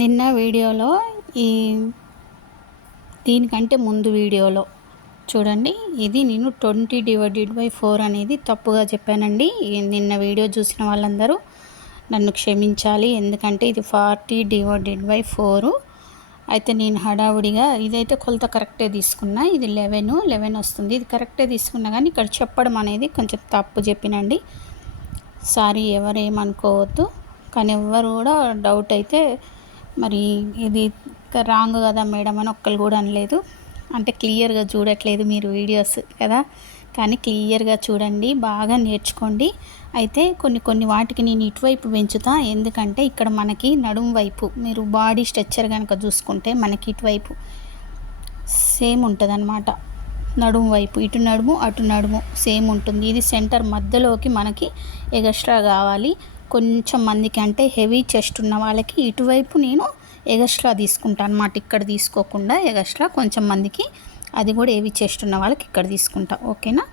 నిన్న వీడియోలో ఈ దీనికంటే ముందు వీడియోలో చూడండి. ఇది నేను ట్వంటీ డివైడెడ్ బై ఫోర్ అనేది తప్పుగా చెప్పానండి. నిన్న వీడియో చూసిన వాళ్ళందరూ నన్ను క్షమించాలి. ఎందుకంటే ఇది ఫార్టీ డివైడెడ్ బై ఫోరు. అయితే నేను హడావుడిగా ఇదైతే కొలత కరెక్టే తీసుకున్నా. ఇది లెవెన్ లెవెన్ వస్తుంది. ఇది కరెక్టే తీసుకున్నా కానీ ఇక్కడ చెప్పడం అనేది కొంచెం తప్పు చెప్పినండి. సారీ ఎవరేమనుకోవద్దు. కానీ ఎవ్వరు కూడా డౌట్ అయితే మరి ఇది రాంగ్ కదా మేడం అని ఒక్కరు కూడా అనలేదు. అంటే క్లియర్గా చూడట్లేదు మీరు వీడియోస్ కదా. కానీ క్లియర్గా చూడండి బాగా నేర్చుకోండి. అయితే కొన్ని కొన్ని వాటికి నేను ఇటువైపు పెంచుతా. ఎందుకంటే ఇక్కడ మనకి నడుము వైపు మీరు బాడీ స్ట్రక్చర్ కనుక చూసుకుంటే మనకి ఇటువైపు సేమ్ ఉంటుంది అనమాట నడుము వైపు ఇటు నడుము అటు నడుము సేమ్ ఉంటుంది. ఇది సెంటర్ మధ్యలోకి మనకి ఎగస్ట్రా కావాలి. కొంచెం మందికి అంటే హెవీ చెస్ట్ ఉన్న వాళ్ళకి ఇటువైపు నేను ఎగస్ట్రా తీసుకుంటాను అనమాట ఇక్కడ తీసుకోకుండా ఎగస్ట్రా కొంచెం మందికి అది కూడా హెవీ చెస్ట్ ఉన్న వాళ్ళకి ఇక్కడ తీసుకుంటా. ఓకేనా?